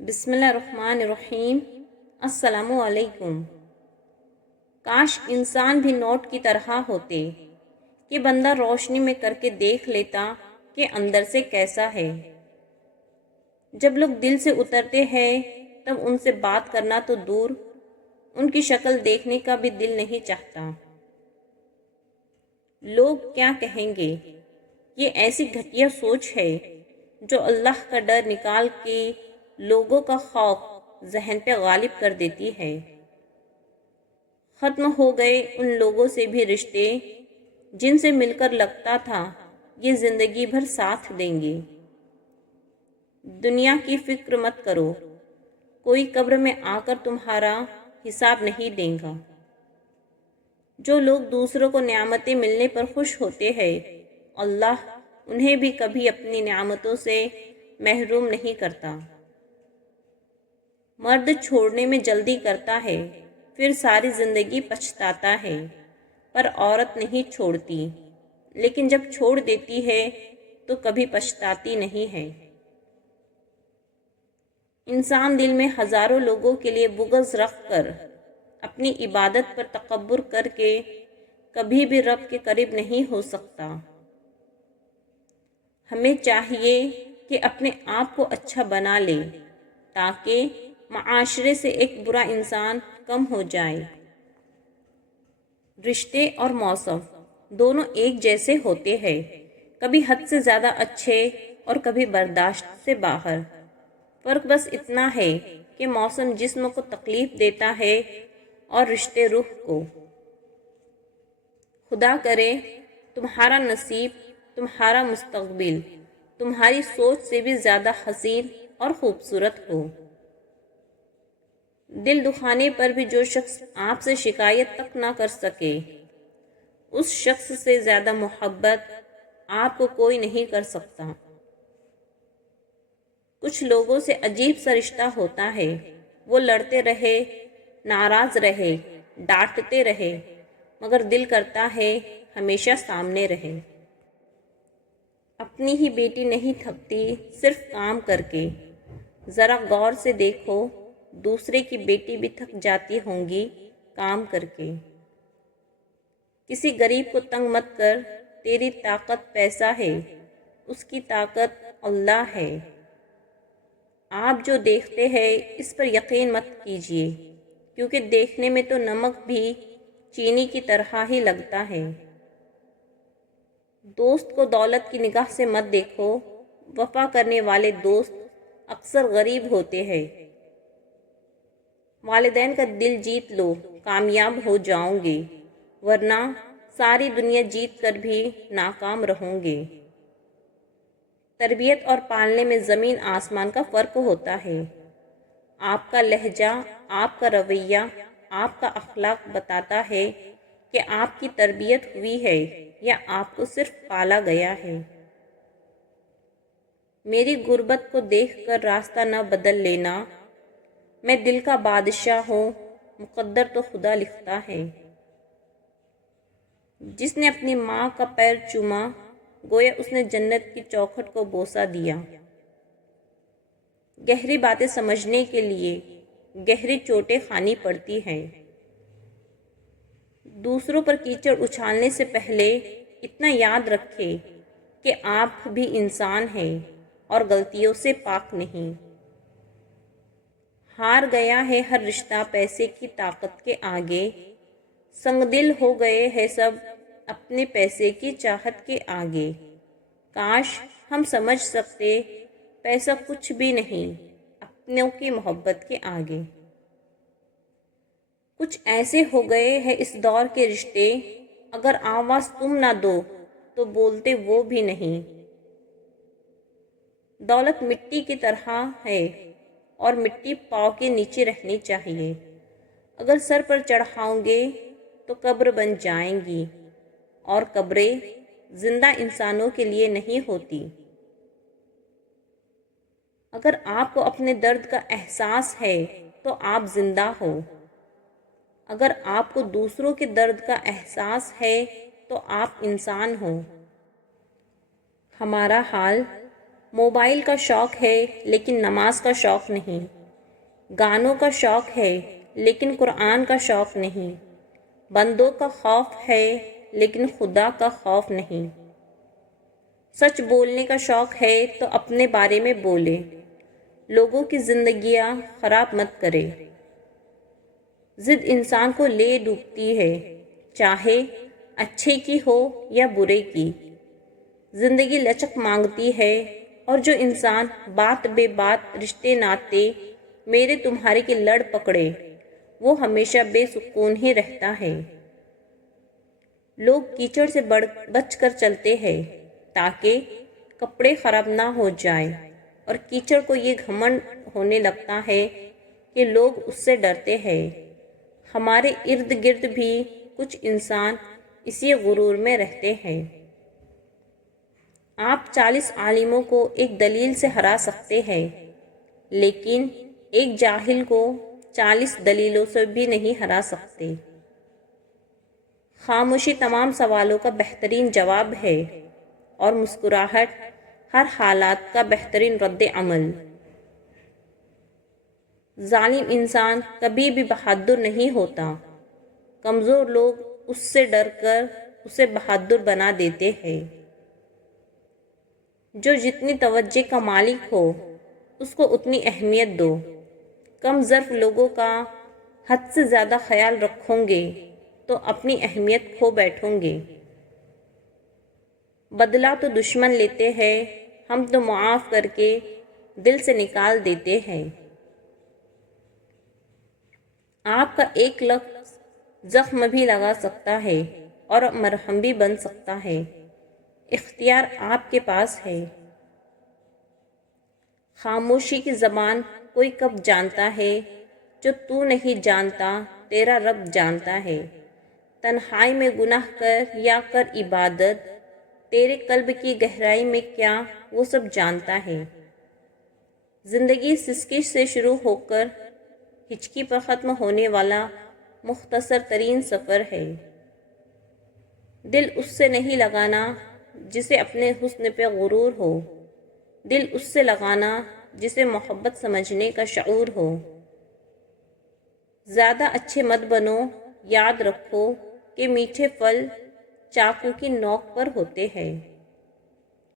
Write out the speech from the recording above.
بسم اللہ الرحمن الرحیم۔ السلام علیکم۔ کاش انسان بھی نوٹ کی طرح ہوتے کہ بندہ روشنی میں کر کے دیکھ لیتا کہ اندر سے کیسا ہے۔ جب لوگ دل سے اترتے ہیں تب ان سے بات کرنا تو دور، ان کی شکل دیکھنے کا بھی دل نہیں چاہتا۔ لوگ کیا کہیں گے؟ یہ ایسی گھٹیا سوچ ہے جو اللہ کا ڈر نکال کے لوگوں کا خوف ذہن پہ غالب کر دیتی ہے۔ ختم ہو گئے ان لوگوں سے بھی رشتے جن سے مل کر لگتا تھا یہ زندگی بھر ساتھ دیں گے۔ دنیا کی فکر مت کرو، کوئی قبر میں آ کر تمہارا حساب نہیں دے گا۔ جو لوگ دوسروں کو نعمتیں ملنے پر خوش ہوتے ہیں، اللہ انہیں بھی کبھی اپنی نعمتوں سے محروم نہیں کرتا۔ مرد چھوڑنے میں جلدی کرتا ہے، پھر ساری زندگی پچھتاتا ہے، پر عورت نہیں چھوڑتی، لیکن جب چھوڑ دیتی ہے تو کبھی پچھتاتی نہیں ہے۔ انسان دل میں ہزاروں لوگوں کے لیے بغض رکھ کر اپنی عبادت پر تکبر کر کے کبھی بھی رب کے قریب نہیں ہو سکتا۔ ہمیں چاہیے کہ اپنے آپ کو اچھا بنا لے تاکہ معاشرے سے ایک برا انسان کم ہو جائے۔ رشتے اور موسم دونوں ایک جیسے ہوتے ہیں، کبھی حد سے زیادہ اچھے اور کبھی برداشت سے باہر۔ فرق بس اتنا ہے کہ موسم جسم کو تکلیف دیتا ہے اور رشتے روح کو۔ خدا کرے تمہارا نصیب، تمہارا مستقبل تمہاری سوچ سے بھی زیادہ حسین اور خوبصورت ہو۔ دل دکھانے پر بھی جو شخص آپ سے شکایت تک نہ کر سکے، اس شخص سے زیادہ محبت آپ کو کوئی نہیں کر سکتا۔ کچھ لوگوں سے عجیب سا رشتہ ہوتا ہے، وہ لڑتے رہے، ناراض رہے، ڈانٹتے رہے، مگر دل کرتا ہے ہمیشہ سامنے رہے۔ اپنی ہی بیٹی نہیں تھکتی صرف کام کر کے، ذرا غور سے دیکھو دوسرے کی بیٹی بھی تھک جاتی ہوں گی کام کر کے۔ کسی غریب کو تنگ مت کر، تیری طاقت پیسہ ہے، اس کی طاقت اللہ ہے۔ آپ جو دیکھتے ہیں اس پر یقین مت کیجیے، کیونکہ دیکھنے میں تو نمک بھی چینی کی طرح ہی لگتا ہے۔ دوست کو دولت کی نگاہ سے مت دیکھو، وفا کرنے والے دوست اکثر غریب ہوتے ہیں۔ والدین کا دل جیت لو، کامیاب ہو جاؤ گے، ورنہ ساری دنیا جیت کر بھی ناکام رہو گے۔ تربیت اور پالنے میں زمین آسمان کا فرق ہوتا ہے۔ آپ کا لہجہ، آپ کا رویہ، آپ کا اخلاق بتاتا ہے کہ آپ کی تربیت ہوئی ہے یا آپ کو صرف پالا گیا ہے۔ میری غربت کو دیکھ کر راستہ نہ بدل لینا، میں دل کا بادشاہ ہوں، مقدر تو خدا لکھتا ہے۔ جس نے اپنی ماں کا پیر چوما، گویا اس نے جنت کی چوکھٹ کو بوسہ دیا۔ گہری باتیں سمجھنے کے لیے گہری چوٹیں کھانی پڑتی ہیں۔ دوسروں پر کیچڑ اچھالنے سے پہلے اتنا یاد رکھے کہ آپ بھی انسان ہیں اور غلطیوں سے پاک نہیں۔ ہار گیا ہے ہر رشتہ پیسے کی طاقت کے آگے، سنگ دل ہو گئے ہیں سب اپنے پیسے کی چاہت کے آگے۔ کاش ہم سمجھ سکتے پیسہ کچھ بھی نہیں اپنوں کی محبت کے آگے۔ کچھ ایسے ہو گئے ہیں اس دور کے رشتے، اگر آواز تم نہ دو تو بولتے وہ بھی نہیں۔ دولت مٹی کی طرح ہے اور مٹی پاؤں کے نیچے رہنی چاہیے۔ اگر سر پر چڑھاؤ گے تو قبر بن جائیں گی، اور قبریں زندہ انسانوں کے لیے نہیں ہوتی۔ اگر آپ کو اپنے درد کا احساس ہے تو آپ زندہ ہو، اگر آپ کو دوسروں کے درد کا احساس ہے تو آپ انسان ہو۔ ہمارا حال موبائل کا شوق ہے لیکن نماز کا شوق نہیں، گانوں کا شوق ہے لیکن قرآن کا شوق نہیں، بندوں کا خوف ہے لیکن خدا کا خوف نہیں۔ سچ بولنے کا شوق ہے تو اپنے بارے میں بولے، لوگوں کی زندگیاں خراب مت کرے۔ ضد انسان کو لے ڈوبتی ہے، چاہے اچھے کی ہو یا برے کی۔ زندگی لچک مانگتی ہے، اور جو انسان بات بے بات رشتے ناتے میرے تمہارے کے لڑ پکڑے وہ ہمیشہ بے سکون ہی رہتا ہے۔ لوگ کیچڑ سے بچ کر چلتے ہیں تاکہ کپڑے خراب نہ ہو جائیں، اور کیچڑ کو یہ گھمنڈ ہونے لگتا ہے کہ لوگ اس سے ڈرتے ہیں۔ ہمارے ارد گرد بھی کچھ انسان اسی غرور میں رہتے ہیں۔ آپ 40 عالموں کو ایک دلیل سے ہرا سکتے ہیں، لیکن ایک جاہل کو 40 دلیلوں سے بھی نہیں ہرا سکتے۔ خاموشی تمام سوالوں کا بہترین جواب ہے، اور مسکراہٹ ہر حالات کا بہترین رد عمل۔ ظالم انسان کبھی بھی بہادر نہیں ہوتا، کمزور لوگ اس سے ڈر کر اسے بہادر بنا دیتے ہیں۔ جو جتنی توجہ کا مالک ہو اس کو اتنی اہمیت دو۔ کم ظرف لوگوں کا حد سے زیادہ خیال رکھو گے تو اپنی اہمیت کھو بیٹھو گے۔ بدلہ تو دشمن لیتے ہیں، ہم تو معاف کر کے دل سے نکال دیتے ہیں۔ آپ کا ایک لفظ زخم بھی لگا سکتا ہے اور مرہم بھی بن سکتا ہے۔ اختیار آپ کے پاس ہے۔ خاموشی کی زبان کوئی کب جانتا ہے، جو تو نہیں جانتا تیرا رب جانتا ہے۔ تنہائی میں گناہ کر یا کر عبادت، تیرے قلب کی گہرائی میں کیا وہ سب جانتا ہے۔ زندگی سسکی سے شروع ہو کر ہچکی پر ختم ہونے والا مختصر ترین سفر ہے۔ دل اس سے نہیں لگانا جسے اپنے حسن پہ غرور ہو، دل اس سے لگانا جسے محبت سمجھنے کا شعور ہو۔ زیادہ اچھے مت بنو، یاد رکھو کہ میٹھے پھل چاقو کی نوک پر ہوتے ہیں۔